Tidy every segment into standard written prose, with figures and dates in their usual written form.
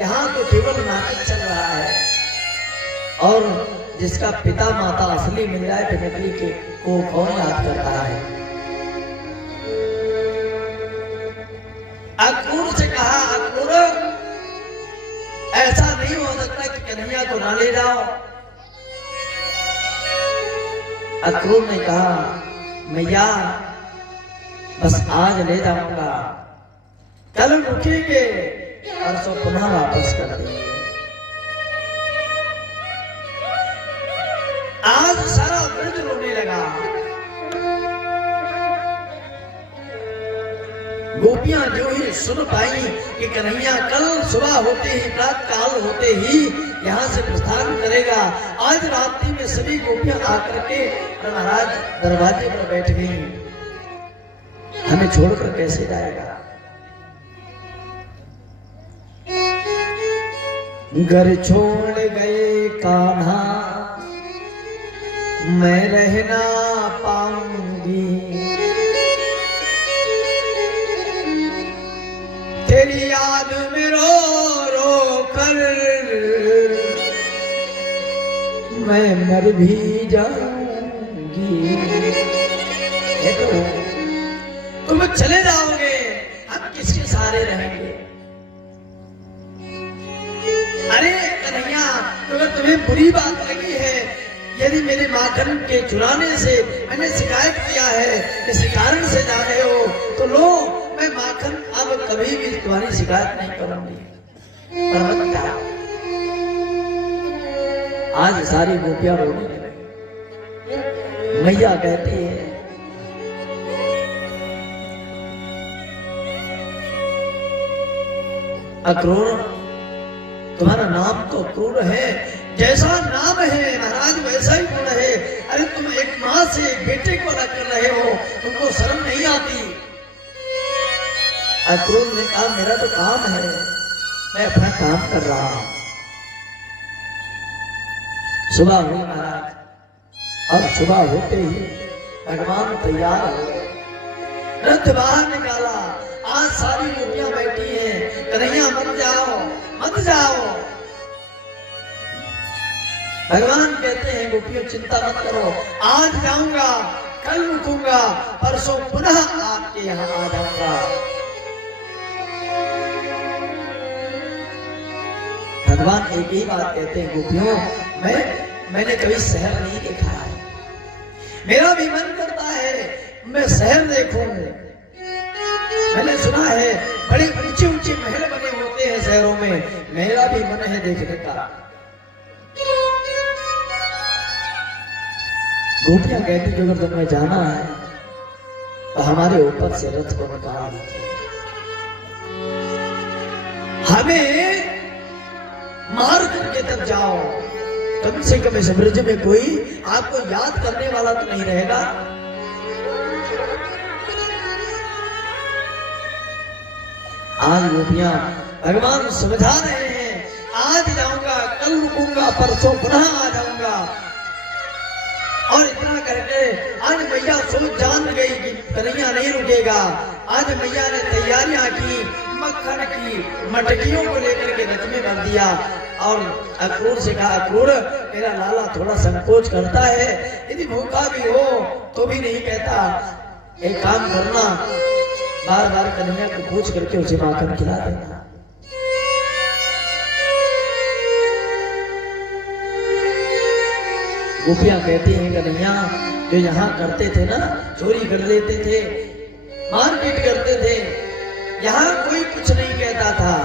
यहाँ तो केवल नाटक चल रहा है। और जिसका पिता माता असली मिल जाए तो नकली के को कौन याद करता है। अक्रूर से कहा, अक्रूर ऐसा नहीं हो सकता कि कन्हैया को ना ले जाओ। अक्रूर ने कहा, मैया बस आज ले जाऊंगा, कल रुकेंगे, परसों पुनः वापस कर देंगे। आज सारा ब्रज रोने लगा। गोपियां जो ही सुन पाई कि कन्हैया कल सुबह होते ही, प्रातः काल होते ही यहाँ से प्रस्थान करेगा, आज रात्रि में सभी गोपियां आकर के महाराज दरवाजे पर बैठ गई। हमें छोड़कर कैसे जाएगा। घर छोड़ गए कान्हा, मैं रह ना पाऊंगी, तेरी याद में रो रो कर मैं मर भी जाऊंगी। तुम चले जाओगे, हम किसके सहारे रहेंगे। अरे कन्हैया, अगर तुम्हें बुरी बात लगी है, यदि मेरे माखन के चुराने से मैंने शिकायत किया है, इसी कारण से जा रहे हो, तो लो मैं माखन अब कभी भी तुम्हारी शिकायत नहीं करूंगी। पर आज सारी गोपियां रोने लगी। मैया कहती है, अक्रूर, तुम्हारा नाम तो अक्रूर है, जैसा नाम है महाराज वैसा ही गुण है। अरे तुम एक माँ से एक बेटे को अलग कर रहे हो, तुमको शर्म नहीं आती। अक्रूर ने कहा, मेरा तो काम है, मैं अपना काम कर रहा हूं। सुबह हुई महाराज, और सुबह होते ही भगवान तैयार हो गए, रथ बाहर निकाला। आज सारी गोपियां बैठी हैं, कन्हैया मत जाओ मत जाओ। भगवान कहते हैं, गोपियों चिंता मत करो, आज जाऊंगा, कल रुकूंगा, परसों पुनः आपके यहाँ आ जाऊंगा। भगवान एक ही बात कहते हैं, गोपियों मैंने कभी शहर नहीं देखा है, मेरा भी मन करता है मैं शहर देखूं। मैंने सुना है बड़े ऊंचे ऊंचे महल बने होते हैं शहरों में, मेरा भी मन है देखने का। गोपियां कहती कि अगर तुम्हें जाना है तो हमारे ऊपर से रथ को निकाल दीजिए, हमें मार करके तब जाओ, कम से कम इस ब्रज में कोई आपको याद करने वाला तो नहीं रहेगा। आज गोपियां भगवान समझा रहे हैं, आज जाऊंगा, कल रुकूंगा, परसों पुनः आ जाऊंगा। और इतना करके आज मैया सोच जान गई कि कन्हैया नहीं रुकेगा। आज मैया ने तैयारियां की, मक्खन की मटकियों को लेकर के रथ में भर दिया। और अक्रूर से कहा, अक्रूर मेरा लाला थोड़ा संकोच करता है, यदि भूखा भी हो तो भी नहीं कहता, एक काम करना, बार बार कन्हैया को पूछ करके उसे माखन खिला देना। गोपियां कहती हैं, कन्हैया जो यहाँ करते थे ना, चोरी कर लेते थे, मारपीट करते थे, यहाँ कोई कुछ नहीं कहता था,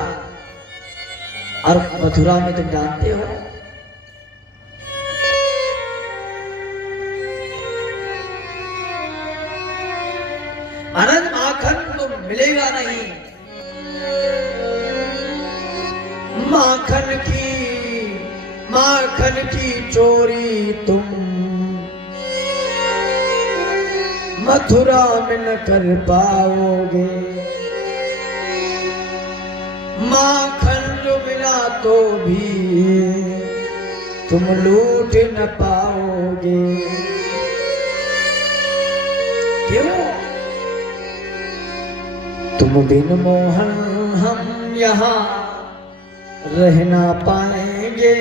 और मथुरा में तुम जानते हो अनंत माखन तो मिलेगा नहीं। माखन की चोरी तुम मथुरा में न कर पाओगे, माखन जो मिला तो भी तुम लूट न पाओगे। क्यों? तुम बिन मोहन हम यहाँ रह ना पाएंगे,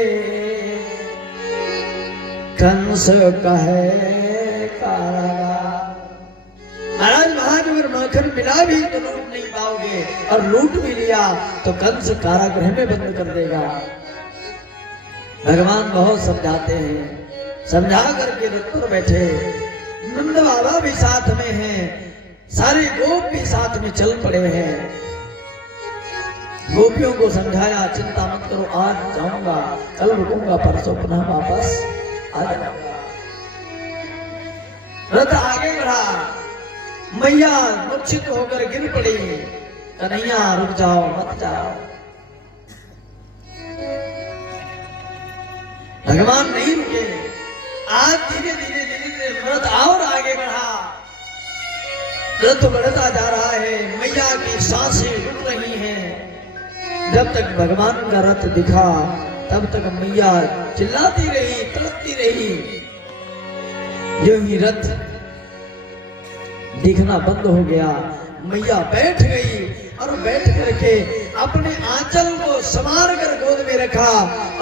कंस कहे कारागार। महाराज महाराज अगर माखन मिला भी तो लूट नहीं पाओगे, और लूट भी लिया तो कंस कारागृह में बंद कर देगा। भगवान बहुत समझाते हैं, समझा करके रथ पर बैठे। नंद बाबा भी साथ में हैं, सारे गोप भी साथ में चल पड़े हैं। गोपियों को समझाया, चिंता मत करो, आज जाऊंगा, कल रुकूंगा, परसों पुनः वापस आ जाऊंगा। रथ आगे बढ़ा, मैया मूर्छित होकर गिर पड़ी। कन्हैया रुक जाओ, मत जाओ। भगवान नहीं रुके। आज धीरे धीरे धीरे धीरे रथ और आगे बढ़ा। रथ बढ़ता जा रहा है, मैया की सांसें रुक रही हैं। जब तक भगवान का रथ दिखा तब तक मैया चिल्लाती रही, तड़पती रही। जो ही रथ दिखना बंद हो गया, मैया बैठ गई और बैठ करके अपने आंचल को संभाल कर गोद में रखा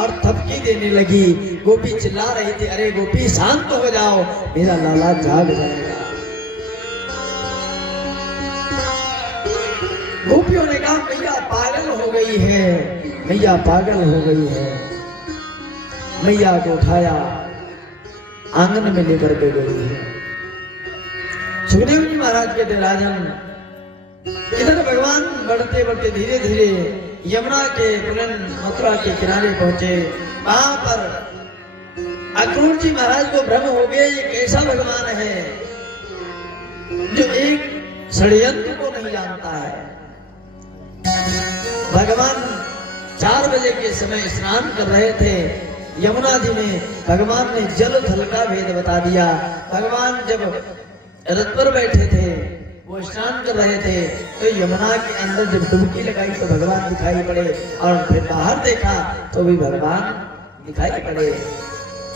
और थपकी देने लगी। गोपी चिल्ला रही थी, अरे गोपी शांत हो जाओ, मेरा लाला जाग जाएगा। गोपियों ने कहा मैया पागल हो गई है, मैया पागल हो गई है। मैया को उठाया, आंगन में लेकर के गई है। सुखदेव जी महाराज के थे राजन। इधर भगवान बढ़ते बढ़ते धीरे धीरे यमुना के पुरन मथुरा के किनारे पहुंचे। वहां पर अक्रूर जी महाराज को भ्रम हो गया, ये कैसा भगवान है जो एक षड्यंत्र को नहीं जानता है। भगवान 4 बजे के समय स्नान कर रहे थे यमुना जी में। भगवान ने जल थल का भेद बता दिया। भगवान जब रथ पर बैठे थे, वो स्नान कर रहे थे, तो यमुना के अंदर जब डुबकी लगाई तो भगवान दिखाई पड़े, और फिर बाहर देखा तो भी भगवान दिखाई पड़े।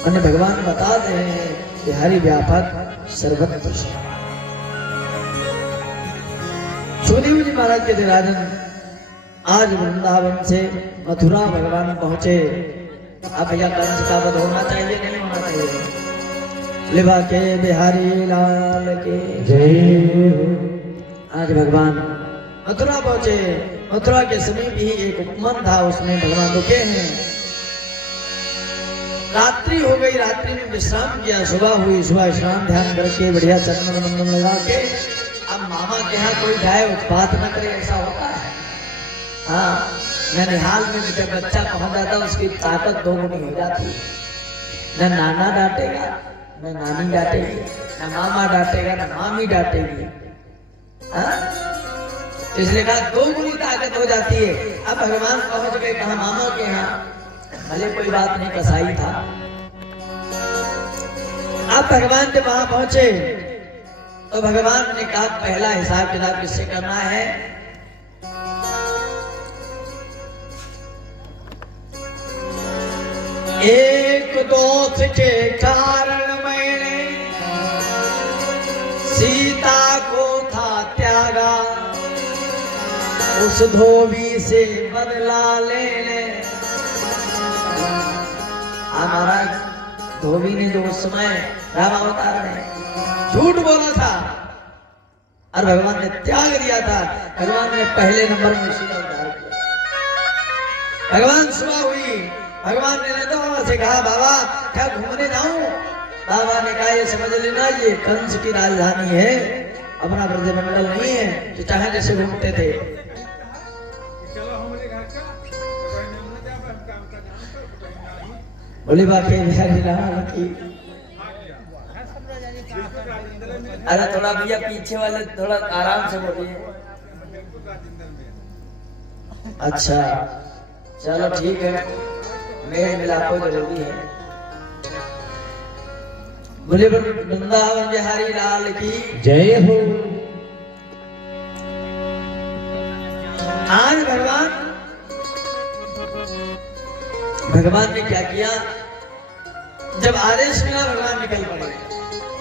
मैंने भगवान बता रहे हैं कि हरि व्यापक सर्वत्र। सुखदेव जी महाराज के थे राजन। आज वृंदावन से मथुरा भगवान पहुंचे। अब भैया कंस का वध होना चाहिए, नहीं होना चाहिए? लिबा के बिहारी लाल के जय। आज भगवान मथुरा पहुंचे। मथुरा के समीप ही एक उपवन था, उसमें भगवान रुके हैं। रात्रि हो गई, रात्रि में विश्राम किया। सुबह हुई, सुबह स्नान ध्यान करके बढ़िया चंदन वंदन लगा के अब मामा के यहाँ कोई जाए उत्पात न करे, ऐसा होता है। हाँ, ननिहाल में जब बच्चा पहुंच जाता उसकी ताकत 2 गुनी हो जाती। न नाना डांटेगा, न नानी डांटेगी, न मामा डांटेगा, न मामी डांटेगी। इसलिए कहा 2 गुनी ताकत हो जाती है। अब भगवान पहुंच गए कहा मामा के यहाँ। भले कोई बात नहीं, कसाई था। अब भगवान जब वहां पहुंचे तो भगवान ने कहा पहला हिसाब किताब किससे करना है? एक दोष के कारण मैंने सीता को था त्यागा, उस धोबी से बदला ले ले। हमारा धोबी ने जो उस समय राम अवतार में झूठ बोला था और भगवान ने त्याग दिया था, भगवान ने पहले नंबर में सीता उद्धार किया। भगवान सुबह हुई, भगवान ने नंद बाबा से कहा बाबा क्या घूमने जाऊं? बाबा ने कहा ये समझ लेना ये कंस की राजधानी है, अपना ब्रजमंडल नहीं है जो चाहे जैसे घूमते थे। बोली बाकी बिहारी लाल की। अरे थोड़ा भैया पीछे वाले थोड़ा आराम से बोलिए। अच्छा चलो ठीक है, मेल मिलाप जरूरी है। बोले वृंदावन बिहारी लाल की जय हो। आज भगवान ने क्या किया? जब आदेश मिला भगवान निकल पड़े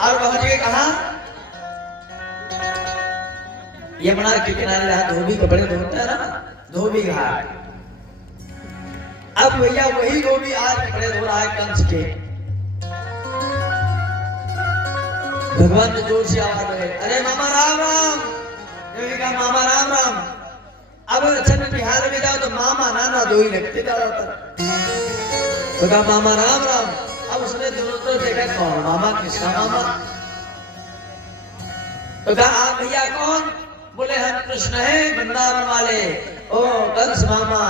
और पहुंच गए कहा? यमुना के किनारे रहा, धोबी कपड़े धोता है ना, धोबी घाट। अब भैया वही धोबी आज कपड़े धो रहा है कंस के। भगवान ने जोर से आवाज लगाई, अरे मामा राम राम। देवी कहा मामा राम राम। अब अच्छा बिहार में जाओ तो मामा नाना दो ही लगते ज्यादातर। तो कहा मामा राम राम। अब उसने दोनों तो देखा कौन मामा, किसका मामा। तो कहा आप भैया कौन? बोले हम कृष्ण है वृंदावन वाले। ओ कंस मामा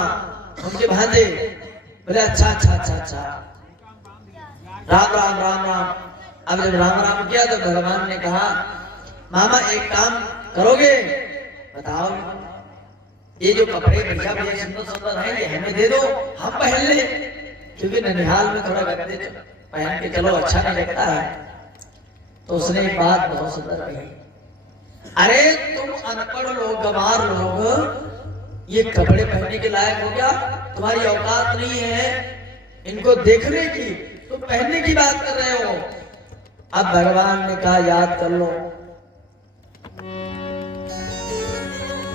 उनके भांजे। बोले अच्छा अच्छा अच्छा अच्छा, राम राम राम राम। अब जब राम राम किया तो भगवान ने कहा मामा एक काम करोगे, बताओ ये जो कपड़े बढ़िया बढ़िया सुंदर सुंदर हैं ये हमें दे दो, हम पहन ले, क्योंकि ननिहाल में थोड़ा गद्दे पहन के चलो अच्छा नहीं लगता है। तो उसने एक बात बहुत सुंदर कही, अरे तुम अनपढ़ लोग गंवार लोग ये कपड़े पहनने के लायक हो गया? तुम्हारी औकात नहीं है इनको देखने की, तुम पहनने की बात कर रहे हो। अब भगवान ने कहा याद कर लो,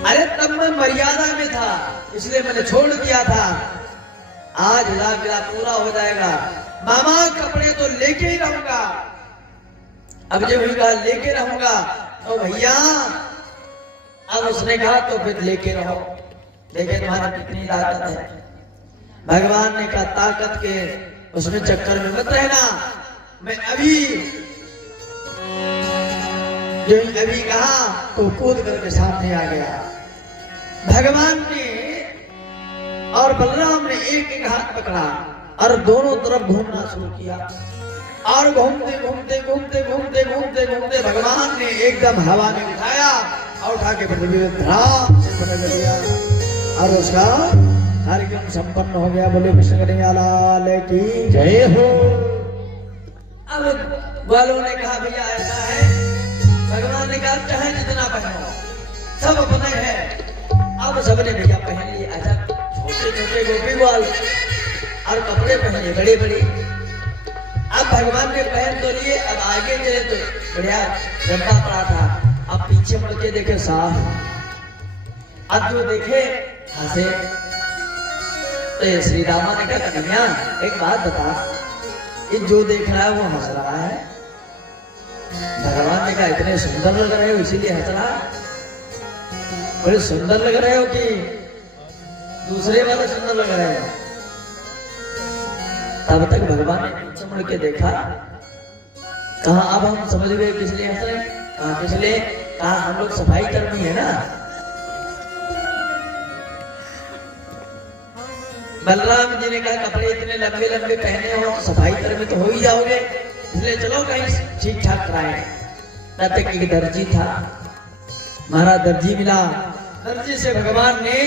अरे तब मैं मर्यादा में था इसलिए मैंने छोड़ दिया था, आज लाख पूरा हो जाएगा। मामा कपड़े तो लेके ही रहूंगा। अब जब कहा लेके रहूंगा तो भैया, अब उसने कहा तो फिर लेके रहो, देखे तुम्हारी कितनी ताकत है। भगवान ने कहा ताकत के उसमें चक्कर में मत रहना, मैं अभी जो अभी कहा तो कूद करके सामने आ गया। भगवान ने और बलराम ने एक एक हाथ पकड़ा और दोनों तरफ घूमना शुरू किया और घूमते घूमते घूमते घूमते घूमते घूमते भगवान ने एकदम हवा में उठाया और उठा के पृथ्वी में धड़ाम से पटक दिया और उसका कार्यक्रम संपन्न हो गया। बोले कृष्ण कन्हैया लाल की जय हो। अब वालों ने कहा भैया ऐसा है, भगवान ने कहा चाहे जितना पहनो सब अपने है। अब सबने भैया पहन लिए, ऐसा छोटे छोटे गोपी ग्वाल और कपड़े पहने बड़े बड़े। अब भगवान ने पहन तो लिए, अब आगे चले तो बढ़िया गंदा पड़ा था। अब पीछे मुड़ के देखे साफ, अब जो देखे हंसे। तो ये श्री रामा ने कहा कन्हैया एक बात बता, ये जो देख रहा है वो हंस रहा है। भगवान ने कहा इतने सुंदर लग रहे हो इसीलिए हंस रहा है? बड़े सुंदर लग रहे हो कि दूसरे वाले सुंदर लग रहे हो? तब तक भगवान ने पीछे मुड़ के देखा, कहा अब हम समझ गए किस लिए हंस रहे हैं। कहा किस लिए? कहा हम लोग सफाई कर्मी है ना। बलराम जी ने कहा कपड़े इतने लंबे लंबे पहने हो तो सफाई कर्मी तो हो ही जाओगे, इसलिए चलो कहीं ठीक ठाक कराए। तब तक एक दर्जी था, महाराज दर्जी मिला। दर्जी से भगवान ने